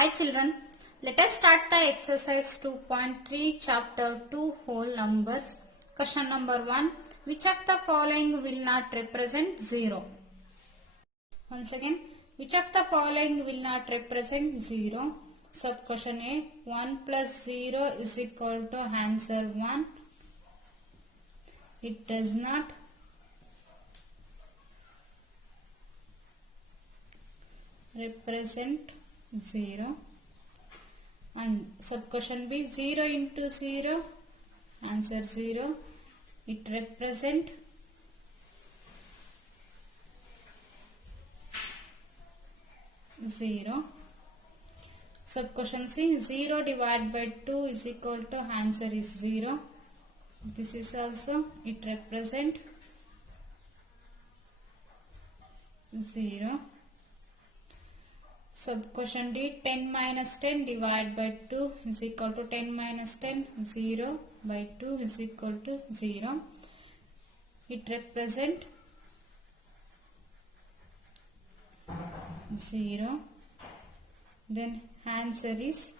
Hi children, let us start the exercise 2.3 chapter 2 whole numbers. Question number 1. Which of the following will not represent 0? Once again, which of the following will not represent 0? Sub question A. 1 plus 0 is equal to answer 1. It does not represent 0. And sub question B, 0 into 0, answer 0. It represent 0. Sub question C, 0 divided by 2 is equal to answer is 0. This is also, it represent 0. Sub question D, 10 minus 10 divided by 2 is equal to 10 minus 10, 0 by 2 is equal to 0. It represent 0. Then answer is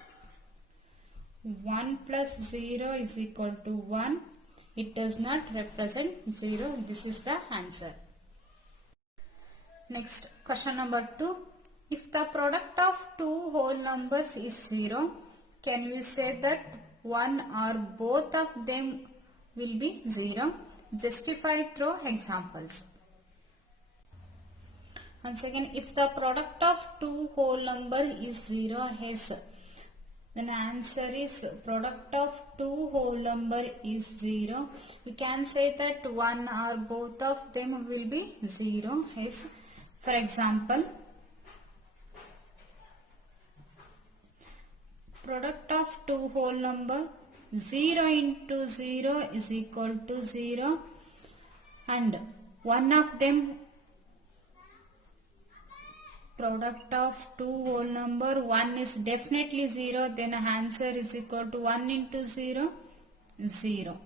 1 plus 0 is equal to 1. It does not represent 0. This is the answer. Next, question number 2. If the product of two whole numbers is 0, can you say that one or both of them will be 0? Justify through examples. Once again, if the product of two whole number is 0, yes, then answer is product of two whole number is 0. You can say that one or both of them will be 0. Yes. For example, product of two whole number 0 into 0 is equal to 0 and one of them product of two whole number 1 is definitely 0, then answer is equal to 1 into 0, 0.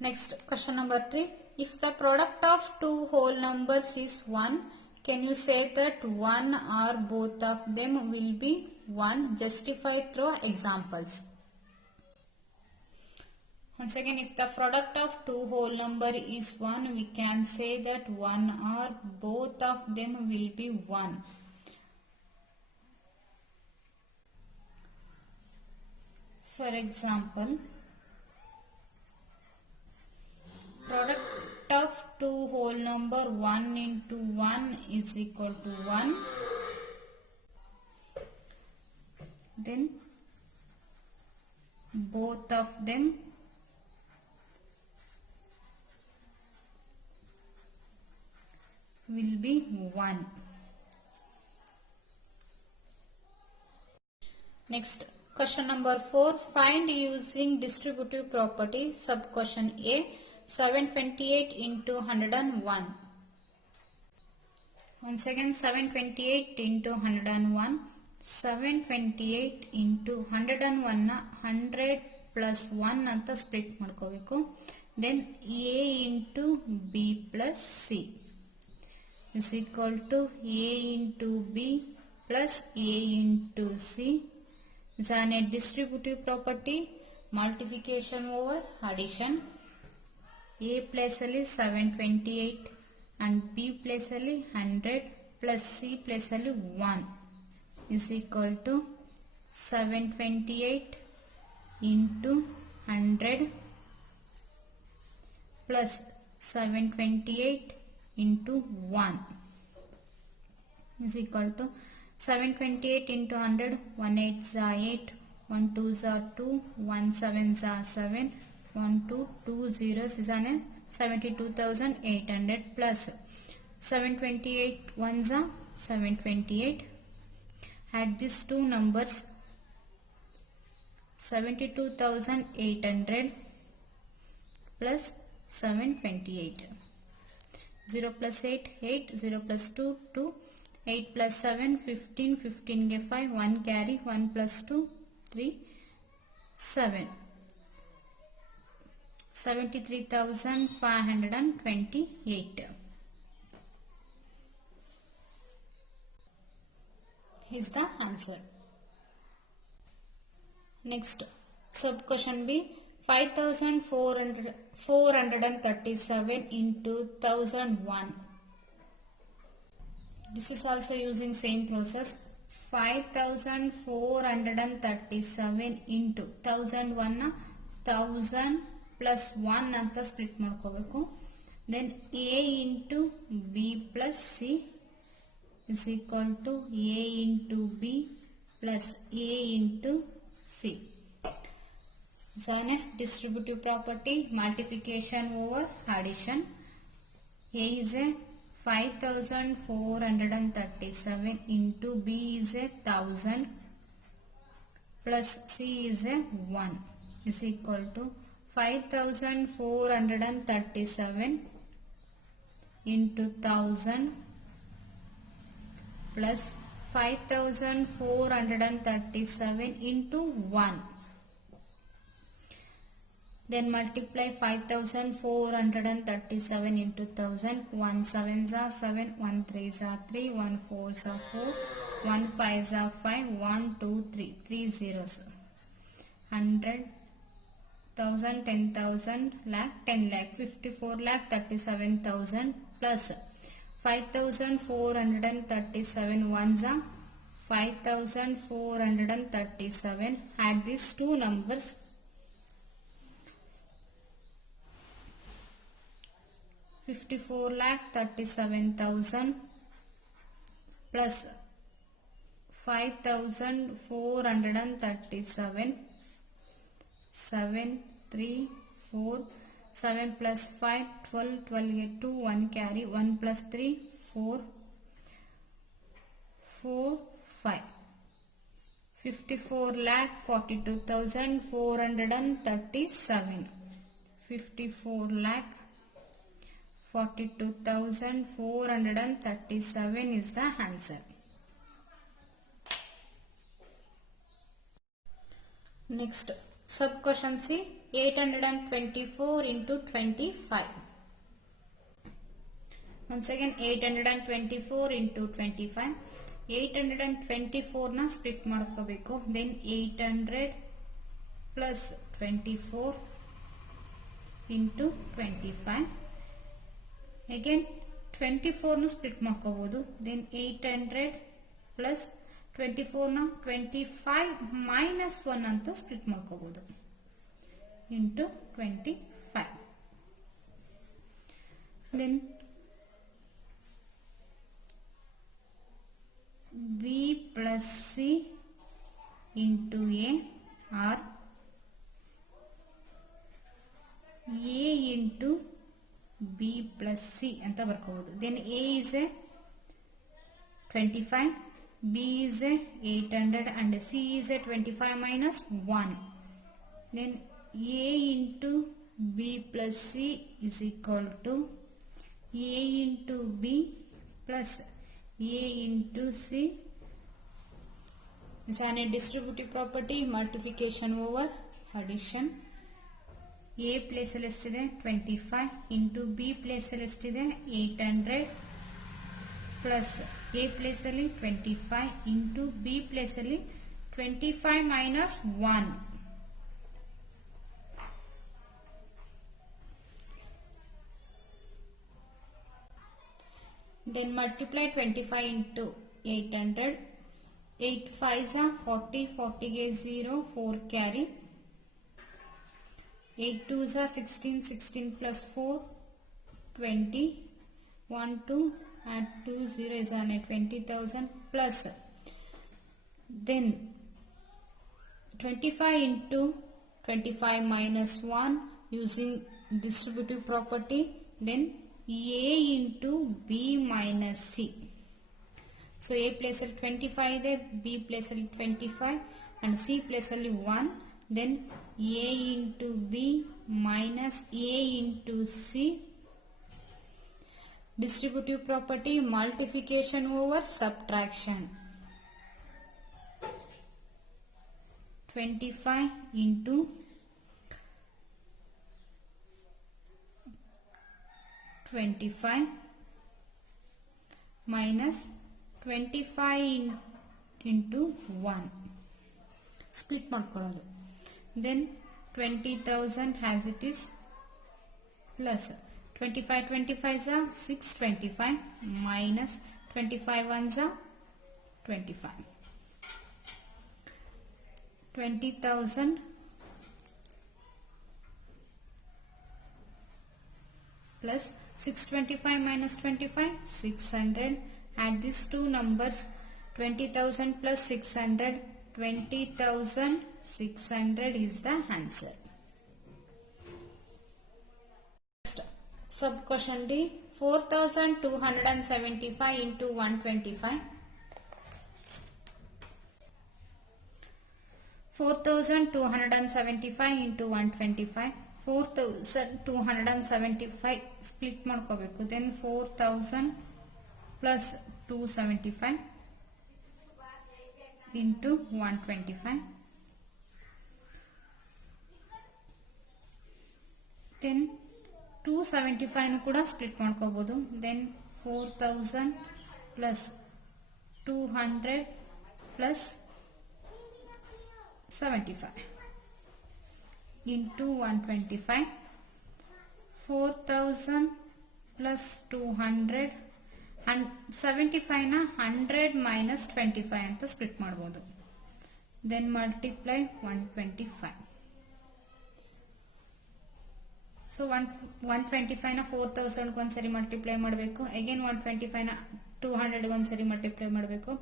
Next, question number 3. If the product of two whole numbers is 1, can you say that one or both of them will be 1? Justify through examples. Once again, if the product of two whole number is 1, we can say that one or both of them will be 1. For example, product of two whole number 1 into 1 is equal to 1. Then both of them will be 1. Next, question number 4. Find using distributive property. Sub question A, 728 into 101. Once again, 728 into 101. 728 into 101 na 100 plus 1 anta split madkobeku. Then A into B plus C is equal to A into B plus A into C. Is a distributive property, multiplication over addition. A place ali 728 and B place ali 100 plus C place ali 1 is equal to 728 into 100 plus 728 into 1 is equal to 728 into 100, 1 8 are 8, 1 2 are 2, 1 7 are 7, 1 2, 2 zeros is an 72,800 plus 728 ones are 728. Add these two numbers, 72,800 plus 728. 0 plus 8, 8, 0 plus 2, 2, 8 plus 7, 15, 15 get 5, 1 carry, 1 plus 2, 3, 7. 73,528. is the answer. Next, sub question B, 5437 into 1001. This is also using same process. 5437 into 1001 ನ 1000 plus 1 ಅಂತ split ಮಾಡ್ಕೋಬೇಕು. Then A into B plus C is equal to A into B plus A into C. So, distributive property, multiplication over addition. A is a 5437 into B is a 1000 plus C is a 1 is equal to 5437 into 1000 plus 5437 into 1. Then multiply 5437 into 1000. 1 7s are 7, 1 3s are 3, 1 4s are 4, 1 5s are 5, 1 2 3, 3 zeros. 100, 1000, 10,000, lakh, 10 lakh, 54 lakh 37,000 plus 5437 ones are 5437. Add these two numbers. 54 lakh 37,000 plus 5437. 7 3 4 7 plus 5 12 12 get 2 1 carry 1 plus 3 4 4 5 54 lakh 42,437. 54 lakh 42,437 is the answer. Next, sub question C, 824 into 25. Once again 824 into 25. 824 na split ಮಾಡ್ಕೋಬೇಕು. Then 800 plus 24 into 25. Again 24 ನು split ಮಾಡ್ಕೋಬಹುದು. Then 800 plus 24 ನ 25 minus 1 ಅಂತ split ಮಾಡ್ಕೋಬಹುದು into 25. Then B plus C into A or A into B plus C ಅಂತ ಬರ್ಕೋಬಹುದು. Then A is a 25, B is a 800 and C is a 25 minus 1. Then A into B plus C is equal to A into B plus A into C. It's an distributive property, multiplication over addition. A place ಅಲ್ಲಿ ಎಷ್ಟಿದೆ 25 into B place ಅಲ್ಲಿ ಎಷ್ಟಿದೆ 800 plus A place ಅಲ್ಲಿ 25 into B place ಅಲ್ಲಿ 25 minus 1. Then multiply 25 into 800. 8 5s are 40, 40 get 0, 4 carry. 8 2s are 16, 16 plus 4, 20. 1 2 add 2 0 is on a 20,000 plus. Then 25 into 25 minus 1 using distributive property. Then A into B minus C. So A place ಅಲ್ಲಿ 25 ಇದೆ, B place ಅಲ್ಲಿ 25 and C place ಅಲ್ಲಿ 1. Then A into B minus A into C. Distributive property, multiplication over subtraction. 25 into 25 minus 25 into 1 split ಮಾಡ್ಕೊಳ್ಳೋದು. Then 20,000 has it is plus 25 are 625 minus 25 ones are 25. 20,000 plus 625 minus 25 600. Add these two numbers 20,000 plus 600 20,600 is the answer. Sub question D 4,275 into 125. 4,275 into 125. 4,275 split ಮಾಡ್ಕೋಬೇಕು. Then 4,000 plus 275 into 125. Then 275 ಕೂಡ split ಮಾಡ್ಕೋಬಹುದು. Then 4,000 plus 200 plus 75 into 125. 4,000 plus 200 and 75 ನ 100 minus 25 ಅಂತ split ಮಾಡಬಹುದು. Then multiply 125. So 125 ನ 4,000 ಒಂದ್ಸರಿ multiply ಮಾಡಬೇಕು. Again 125 ನ 200 ಒಂದ್ಸರಿ ಮಲ್ಟಿಪ್ಲೈ ಮಾಡಬೇಕು.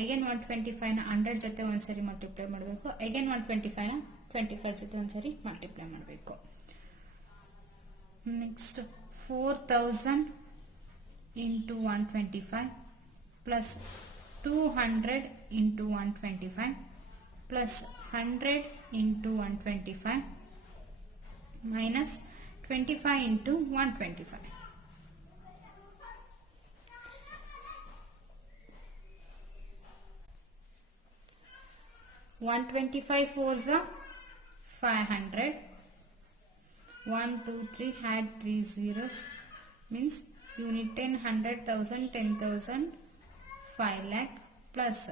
ಅಗೇನ್ 125 ನ 100 ಜೊತೆ ಒಂದ್ಸರಿ ಮಲ್ಟಿಪ್ಲೈ ಮಾಡಬೇಕು. ಅಗೇನ್ 125 ನ 25 ಜೊತೆ ಒಂದ್ಸರಿ ಮಲ್ಟಿಪ್ಲೈ ಮಾಡಬೇಕು. Next 4,000 into 125 plus 200 into 125 plus 100 into 125 minus 25 into 125. 125 fours are 500. 1, 2, 3 had 3 zeros means unit 10, 100,000, 10,000, 5 lakh plus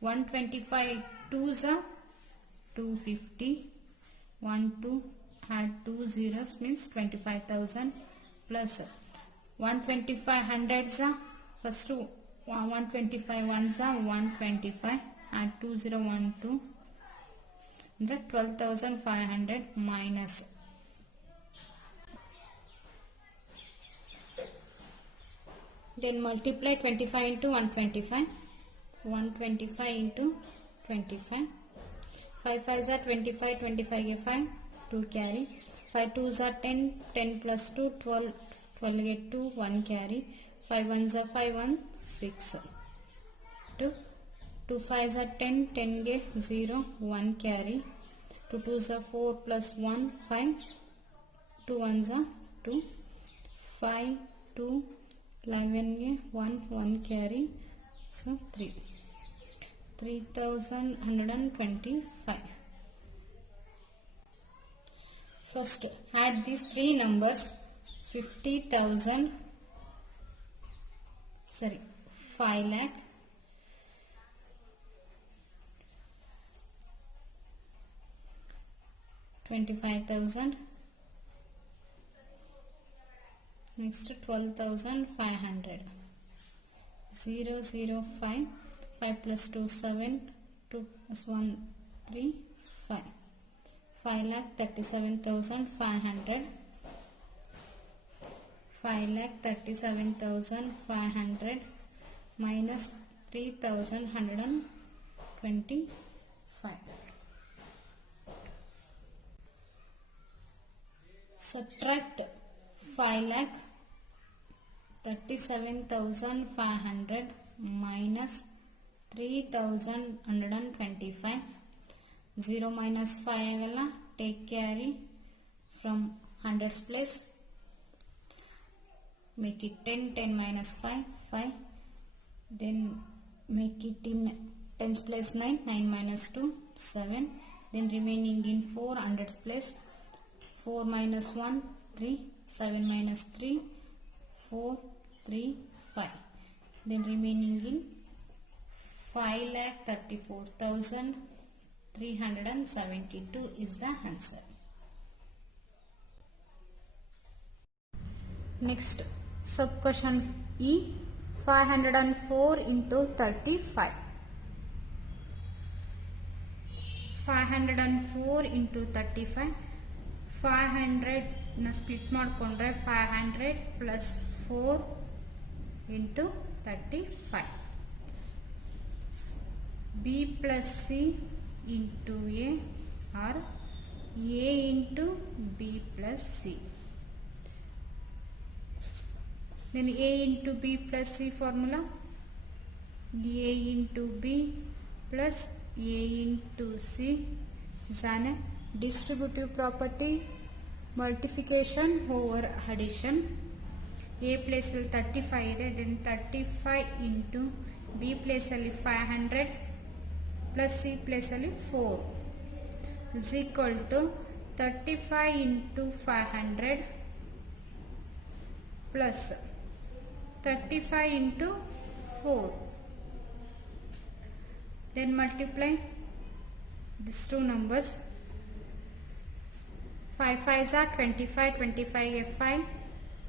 125 twos are 250. 1, 2 had 2 zeros means 25,000 plus 125 hundreds are first 125 ones are 125 add 2012 12,500 minus then multiply 25 into 125 125 into 25 5 5s are 25 25 get 5 2 carry 5 2s are 10 10 plus 2 12 12 get 2 1 carry 5 1s are 5 1 6 2 2 5s are 10 10 get 0 1 carry 2 2s are 4 plus 1 5 2 1s are 2 5 2 11 get 1 1 carry so 3 3,125. First add these three numbers 50,000 sorry 5 lakh 25,000 next 12,500 0 0 5 5 plus 2 7 2 plus 1 3 5 5,37,500 5,37,500 minus 3,125 subtract 5,37,500 minus 3,125 0 minus 5 agalla take carry from hundreds place make it 10 10 minus 5 5 then make it in tens place 9 9 minus 2 7 then remaining in 4 hundreds place 4 minus 1 3 7 minus 3 4 3 5 then remaining in 5,34,372 is the answer. Next sub question E, 504 into 35. 504 into 35, 500 ನ split ಮಾಡಿಕೊಂಡ್ರೆ 500 plus 4 into 35. B plus C into A or A into B plus C. Then A into B plus C formula, A into B plus A into C is an distributive property, multiplication over addition. A place 35 ಇದೆ, then 35 into B place ಅಲ್ಲಿ 500 plus C place ಅಲ್ಲಿ 4 is equal to 35 into 500 plus 35 into 4. Then multiply these two numbers. 5 5s are 25, 25 get 5,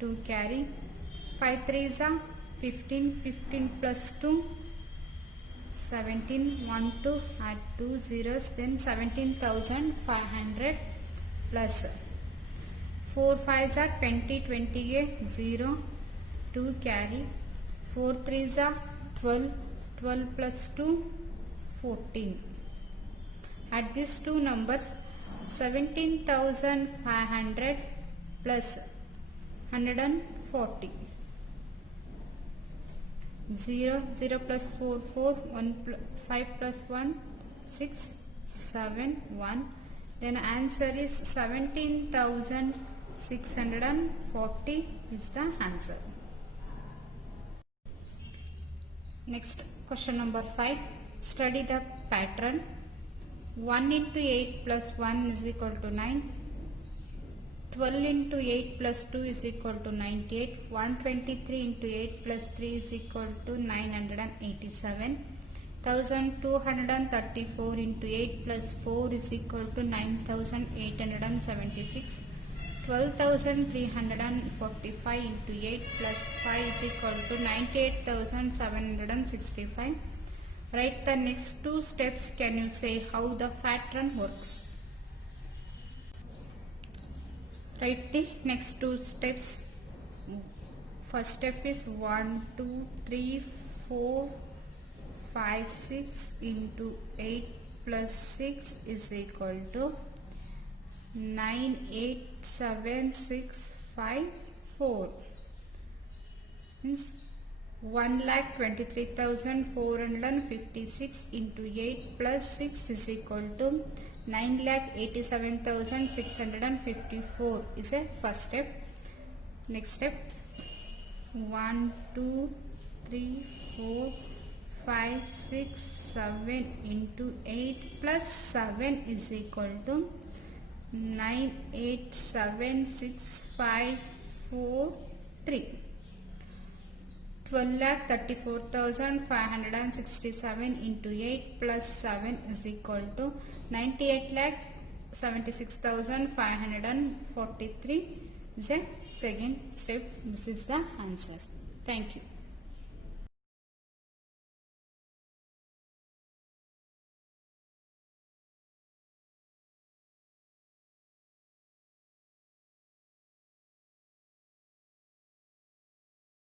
2 carry. 5 3s are 15, 15 plus 2, 17, 1 2, add 2 zeros, then 17,500 plus 4 5s are 20, 20 get 0, 2 carry. 4 3s are 12, 12 plus 2, 14. Add these two numbers, 17,500 plus 140. 0, 0 plus 4, 4, 1 5 plus 1, 6, 7, 1. Then answer is 17,640 is the answer. Next question number 5. Study the pattern. 1 into 8 plus 1 is equal to 9. 12 into 8 plus 2 is equal to 98. 123 into 8 plus 3 is equal to 987. 1234 into 8 plus 4 is equal to 9876. 12,345 into 8 plus 5 is equal to 98,765. Write the next two steps. Can you say how the pattern works? Write the next two steps. First step is 1 2 3 4 5 6 into 8 plus 6 is equal to 987,654. Means 1,23,456 into 8 plus 6 is equal to 9,87,654 is a first step. Next step, 1 2 3 4 5 6 7 into 8 plus 7 is equal to 987,653. 12,34,567 into 8 plus 7 is equal to 98,76,543 is a second step. This is the answer. Thank you.